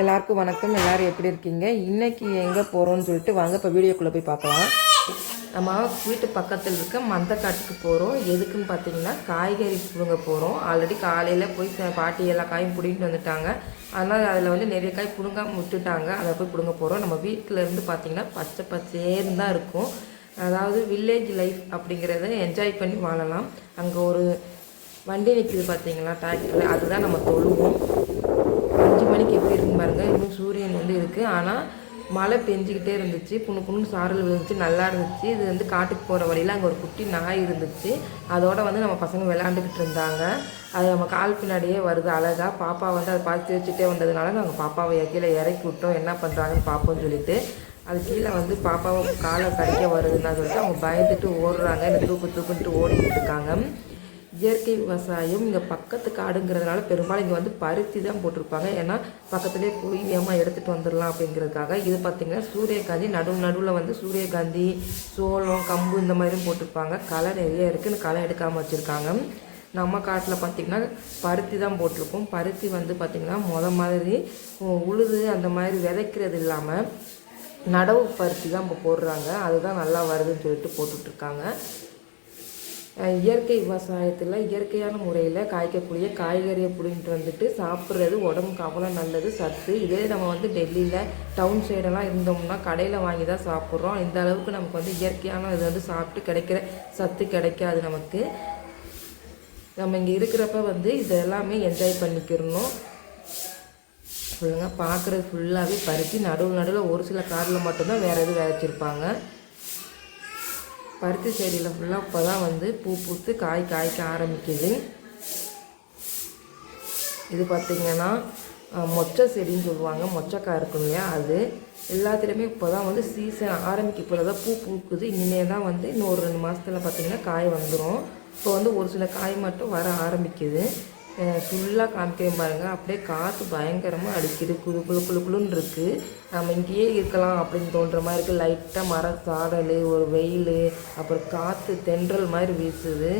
எல்லாருக்கும் வணக்கம். எல்லோரும் எப்படி இருக்கீங்க? இன்றைக்கி எங்கே போகிறோன்னு சொல்லிட்டு வாங்க இப்போ வீடியோக்குள்ளே போய் பார்க்கலாம். நம்ம வீட்டு பக்கத்தில் இருக்க மந்தக்காட்டுக்கு போகிறோம். எதுக்குன்னு பார்த்தீங்கன்னா காய்கறி பிடுங்க போகிறோம். ஆல்ரெடி காலையில் போய் பாட்டி எல்லா காயும் பிடிங்கிட்டு வந்துட்டாங்க. அதனால் அதில் வந்து நிறைய காய் பிடுங்காமல் விட்டுட்டாங்க. அதை போய் பிடுங்க போகிறோம். நம்ம வீட்டில் இருந்து பார்த்திங்கன்னா பச்சை பச்சேர்னு தான் இருக்கும். அதாவது வில்லேஜ் லைஃப் அப்படிங்கிறத என்ஜாய் பண்ணி வாழலாம். அங்கே ஒரு வண்டி நிற்கிது பார்த்தீங்களா, டிராக்டர், அதுதான் நம்ம தொழுவோம். 5 மணிக்கு எப்படி இருக்குன்னு பாருங்கள். இன்னும் சூரியன் வந்து இருக்குது. ஆனால் மழை பெஞ்சிக்கிட்டே இருந்துச்சு. புண்ணு சாரல் விழுந்துச்சு, நல்லா இருந்துச்சு. இது வந்து காட்டுக்கு போகிற வழியில் அங்கே ஒரு குட்டி நாய் இருந்துச்சு. அதோட வந்து நம்ம பசங்க விளையாண்டுக்கிட்டு இருந்தாங்க. அது நம்ம கால் பின்னாடியே வருது அழகாக. பாப்பா வந்து அதை பார்த்து சிரிச்சுட்டே வந்ததுனால நாங்கள் பாப்பாவை கீழே இறக்கி விட்டோம், என்ன பண்ணுறாங்கன்னு பார்ப்போம்னு சொல்லிட்டு. அது கீழே வந்து பாப்பாவை காலை கடிக்க வருதுன்னு சொல்லிட்டு அவங்க பயந்துட்டு ஓடுறாங்க. எனக்கு தூக்குன்ட்டு ஓடிக்கிட்டு இருக்காங்க. இயற்கை விவசாயம் இங்கே பக்கத்து காடுங்கிறதுனால பெரும்பாலும் இங்கே வந்து பருத்தி தான் போட்டிருப்பாங்க. ஏன்னா பக்கத்துலேயே போய் எடுத்துகிட்டு வந்துடலாம் அப்படிங்கிறதுக்காக. இது பார்த்திங்கன்னா சூரியகாந்தி, நடுவில் வந்து சூரியகாந்தி, சோளம், கம்பு இந்த மாதிரியும் போட்டிருப்பாங்க. களை நிறைய இருக்குது, களை எடுக்காமல் வச்சுருக்காங்க. நம்ம காட்டில் பார்த்திங்கன்னா பருத்தி தான் போட்டிருப்போம். பருத்தி வந்து பார்த்திங்கன்னா மாதிரி உழுது அந்த மாதிரி விதைக்கிறது இல்லாமல் நடவு பருத்தி தான் இப்போ போடுறாங்க. அதுதான் நல்லா வருதுன்னு சொல்லிட்டு போட்டுட்ருக்காங்க. இயற்கை விவசாயத்தில் இயற்கையான முறையில் காய்க்கக்கூடிய காய்கறியை பிடிங்கிட்டு வந்துட்டு சாப்பிட்றது உடம்புக்கு அவ்வளோ நல்லது, சத்து. இதே நம்ம வந்து டெல்லியில் டவுன் சைடெல்லாம் இருந்தோம்னா கடையில் வாங்கி தான் சாப்பிட்றோம். இந்த அளவுக்கு நமக்கு வந்து இயற்கையான இது வந்து சாப்பிட்டு கிடைக்கிற சத்து கிடைக்காது நமக்கு. நம்ம இங்கே இருக்கிறப்ப வந்து இதெல்லாமே என்ஜாய் பண்ணிக்கிறணும். ஃபுல்லுங்க பார்க்குறது ஃபுல்லாகவே பருத்தி. நடுவில் ஒரு சில காரில் மட்டும்தான் வேறு எதுவும் விளைச்சிருப்பாங்க. பருத்தி செடியில் ஃபுல்லாக இப்போ தான் வந்து பூ பூத்து காய்க்க ஆரம்பிக்குது. இது பார்த்திங்கன்னா மொச்சை செடின்னு சொல்லுவாங்க. மொச்சக்காய் இருக்கும் இல்லையா, அது எல்லாத்துலேயுமே இப்போ தான் வந்து சீசன் ஆரம்பிக்க இப்போ தான் பூ பூக்குது. இனிமே தான் வந்து இன்னும் ஒரு 2 மாதத்தில் பார்த்திங்கன்னா காய் வந்துடும். இப்போ வந்து ஒரு சில காய் மட்டும் வர ஆரம்பிக்குது. ஃபுல்லாக காமிக்கிறேன் பாருங்கள். அப்படியே காற்று பயங்கரமாக அடிக்குது, குழுன்னு இருக்குது. நம்ம இங்கேயே இருக்கலாம் அப்படின்னு தோன்ற மாதிரி இருக்குது. லைட்டாக மர சாடல், ஒரு வெயில், அப்புறம் காற்று தென்றல் மாதிரி வீசுது.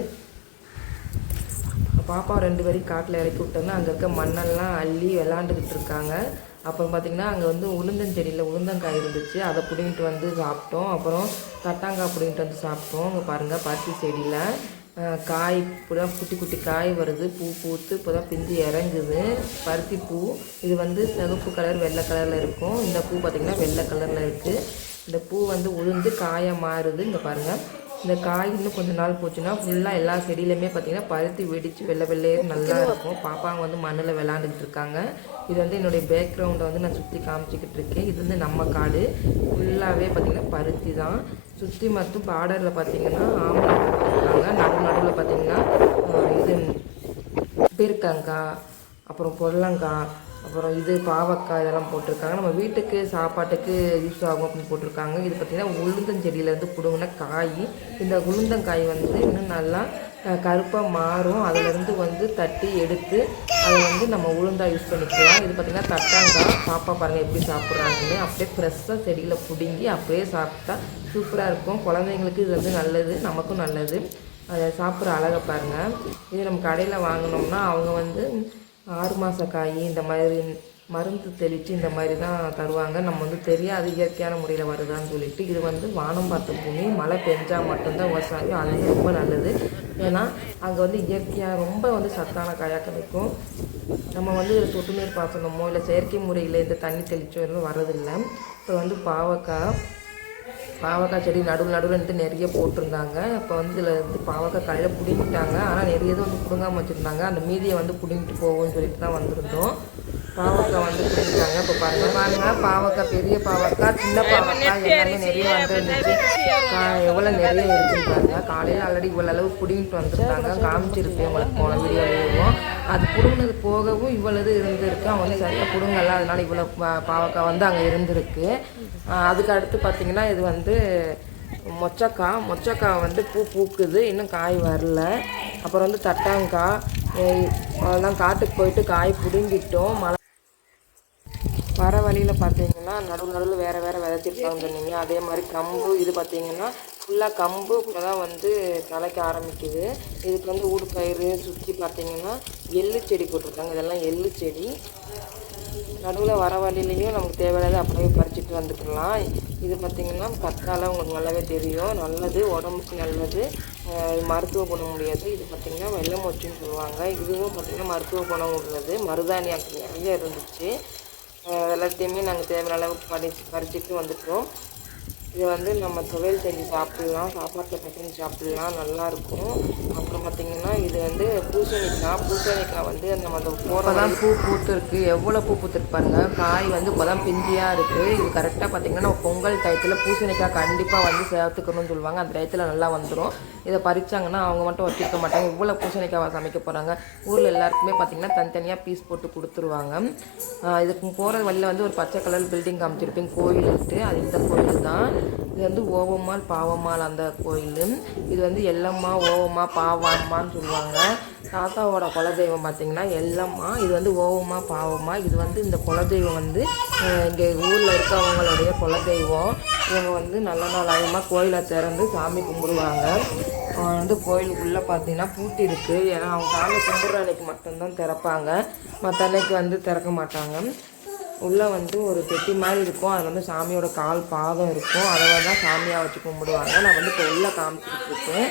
பாப்பா 2 பேரையும் காட்டில் இறக்கி விட்டோன்னா அங்கே இருக்க மண்ணெல்லாம் அள்ளி விளாண்டுக்கிட்டு இருக்காங்க. அப்புறம் பார்த்திங்கன்னா அங்கே வந்து உளுந்தஞ்செடியில் உளுந்தங்காய் இருந்துச்சு, அதை பிடிங்கிட்டு வந்து சாப்பிட்டோம். அப்புறம் தட்டாங்காய் பிடிங்கிட்டு வந்து சாப்பிட்டோம். அங்கே பாருங்கள் பருத்தி செடியில் காய் இப்போ தான் குட்டி காய் வருது, பூ பூத்து இப்போ தான் பிஞ்சு இறங்குது. பருத்தி பூ இது வந்து சிவப்பு கலர் வெள்ளை கலரில் இருக்கும். இந்த பூ பார்த்திங்கன்னா வெள்ளை கலரில் இருக்குது. இந்த பூ வந்து உளுந்து காயாக மாறுது. இங்கே பாருங்கள், இந்த காய் இன்னும் கொஞ்சம் நாள் போச்சுன்னா ஃபுல்லாக எல்லா செடியிலையுமே பார்த்திங்கன்னா பருத்தி வெடித்து வெள்ளையே நல்லா இருக்கும். பாப்பாங்க வந்து மண்ணில் விளாண்டுக்கிட்டு இருக்காங்க. இது வந்து என்னுடைய பேக்ரவுண்டை வந்து நான் சுற்றி காமிச்சிக்கிட்டு இருக்கேன். இது வந்து நம்ம காடு ஃபுல்லாகவே பார்த்திங்கன்னா பருத்தி தான். சுற்றி மட்டும் பார்டரில் பார்த்திங்கன்னா ஆம்பளை போட்டிருக்காங்க. நடுவில் பார்த்திங்கன்னா இது பீர்க்கங்காய், அப்புறம் பொடலங்காய், அப்புறம் இது பாவக்காய், இதெல்லாம் போட்டிருக்காங்க. நம்ம வீட்டுக்கு சாப்பாட்டுக்கு யூஸ் ஆகும் அப்படின்னு போட்டிருக்காங்க. இது பார்த்திங்கன்னா உளுந்தஞ்செடியிலேருந்து பிடுங்கின காய். இந்த உளுந்தங்காய் வந்து இன்னும் நல்லா கருப்பாக மாறும். அதிலேருந்து வந்து தட்டி எடுத்து அதை வந்து நம்ம உளுந்தாக யூஸ் பண்ணிக்கலாம். இது பார்த்திங்கன்னா தட்டாங்காய். பாப்பா பாருங்கள் எப்படி சாப்பிட்றாங்கன்னு. அப்படியே ஃப்ரெஷ்ஷாக செடியில் பிடுங்கி அப்படியே சாப்பிட்டா சூப்பராக இருக்கும். குழந்தைங்களுக்கு இது வந்து நல்லது, நமக்கும் நல்லது. அதை சாப்பிட்ற அழகை பாருங்கள். இது நம்ம கடையில் வாங்கினோம்னா அவங்க வந்து 6 மாத காய் இந்த மாதிரி மருந்து தெளித்து இந்த மாதிரி தான் தருவாங்க. நம்ம வந்து தெரியாது இயற்கையான முறையில் வருதான்னு சொல்லிட்டு. இது வந்து வானம் பார்த்த பூமி, மழை பெஞ்சால் மட்டும்தான் விவசாயம். அது வந்து ரொம்ப நல்லது. ஏன்னா அங்கே வந்து இயற்கையாக ரொம்ப வந்து சத்தான காயாக கிடைக்கும். நம்ம வந்து சொட்டு நீர் பாசனமோ இல்லை செயற்கை முறையில் இந்த தண்ணி தெளிச்சோ எதுவும் வரதில்லை. இப்போ வந்து பாவக்காய் செடி நடுவில் இருந்து நிறைய போட்டிருந்தாங்க. இப்போ வந்து இதில் வந்து பாவக்காய் காலையில் பிடிங்கிட்டாங்க. ஆனால் நிறைய இது வந்து பிடுங்காமல் வச்சுருந்தாங்க. அந்த மீதியை வந்து பிடுங்கிட்டு போகும்னு சொல்லிட்டு தான் வந்திருந்தோம். பாவக்காய் வந்து பிடிக்கிட்டாங்க. இப்போ பாருங்க பாவக்காய், பெரிய பாவக்காய், சின்ன பாவக்காய் எல்லாமே நிறைய வந்துருந்துச்சு. எவ்வளோ நிறைய இருக்குன்றாங்க. காலையில் ஆல்ரெடி இவ்வளோ அளவு பிடிங்கிட்டு வந்துருந்தாங்க. காமிச்சிருப்பேன் உங்களுக்கு போன வீடியோவும். அது பிடுங்கினது போகவும் இவ்வளவு இருந்திருக்கு. அவங்க வந்து சரியாக பிடுங்கல, அதனால் இவ்வளோ பாவக்காய் வந்து அங்கே இருந்திருக்கு. அதுக்கு அடுத்து பார்த்திங்கன்னா இது வந்து மொச்சக்காய் வந்து பூ பூக்குது, இன்னும் காய் வரல. அப்புறம் வந்து தட்டாங்காய், அதெல்லாம் காட்டுக்கு போயிட்டு காய் பிடுங்கிட்டோம். மழை வர வழியில் பார்த்தீங்கன்னா நடுவில் வேறு விதைச்சிருக்காங்க சொன்னீங்க. அதே மாதிரி கம்பு, இது பார்த்திங்கன்னா ஃபுல்லாக கம்பு இப்போ தான் வந்து தலைக்க ஆரம்பிக்குது. இதுக்கு வந்து ஊடு பயிர் சுற்றி பார்த்திங்கன்னா எள்ளு செடி போட்டிருக்காங்க. இதெல்லாம் எள்ளு செடி. நடுவில் வர வழியிலையும் நமக்கு தேவையானது அப்படியே பறிச்சுட்டு வந்துக்கலாம். இது பார்த்திங்கன்னா கத்தாழை உங்களுக்கு நல்லாவே தெரியும், நல்லது, உடம்புக்கு நல்லது, மருத்துவ குணம் உடையது. இது பார்த்திங்கன்னா வெள்ளை மொச்சுன்னு சொல்லுவாங்க. இதுவும் பார்த்திங்கன்னா மருத்துவ குணம் உள்ளது. மருதாணி அங்கே நிறைய இருந்துச்சு. எல்லாத்தையுமே நாங்கள் தேவையான அளவுக்கு பறிச்சுட்டு வந்துட்டோம். இதை வந்து நம்ம துவையல் செஞ்சு சாப்பிட்லாம், சாப்பாட்டில் பிசைஞ்சு சாப்பிட்லாம், நல்லாயிருக்கும். அப்புறம் பார்த்திங்கன்னா இது வந்து பூசணிக்காய் வந்து நம்ம அந்த போகிறதான் பூ பூத்துருக்கு. எவ்வளோ பூ பூத்துருக்கு பாருங்கள். காய் வந்து இப்போ தான் பிஞ்சியாக இருக்குது. இது கரெக்டாக பார்த்திங்கன்னா நம்ம பொங்கல் டயத்தில் பூசணிக்காய் கண்டிப்பாக வந்து சேர்த்துக்கணும்னு சொல்லுவாங்க. அந்த டயத்தில் நல்லா வந்துடும். இதை பறித்தாங்கன்னா அவங்க மட்டும் வச்சுருக்க மாட்டாங்க. இவ்வளோ பூசணிக்காய் சமைக்க போகிறாங்க. ஊரில் எல்லாருக்குமே பார்த்திங்கன்னா தனித்தனியாக பீஸ் போட்டு கொடுத்துருவாங்க. இதுக்கு போகிற வழியில் வந்து ஒரு பச்சை கலர் பில்டிங் காமிச்சிருப்பேன், கோயில் இருக்குது. அது இந்த கோயில் தான். இது வந்து ஓவம்மாள் பாவம்மாள் அந்த கோயில். இது வந்து எல்லம்மா, ஓவம்மா, பாவம்மான்னு சொல்லுவாங்க. தாத்தாவோட குலதெய்வம் பார்த்திங்கன்னா எல்லம்மா. இது வந்து ஓவம்மா, பாவம்மா. இது வந்து இந்த குலதெய்வம் வந்து இங்கே ஊரில் இருக்கவங்களுடைய குலதெய்வம். இவங்க வந்து நல்ல நாள் அதிகமாக கோயிலை திறந்து சாமி கும்பிடுவாங்க. வந்து கோயிலுக்குள்ளே பார்த்திங்கன்னா பூட்டி இருக்குது. ஏன்னா அவங்க சாமி கும்பிட்ற அன்னைக்கு மட்டும்தான் திறப்பாங்க, மற்ற அன்னைக்கு வந்து திறக்க மாட்டாங்க. உள்ளே வந்து ஒரு பெட்டி மாதிரி இருக்கும். அதில் வந்து சாமியோட கால் பாதம் இருக்கும். அதை தான் சாமியாக வச்சு கும்பிடுவாங்க. நான் வந்து இப்போ உள்ளே காமிச்சிட்ருக்கேன்.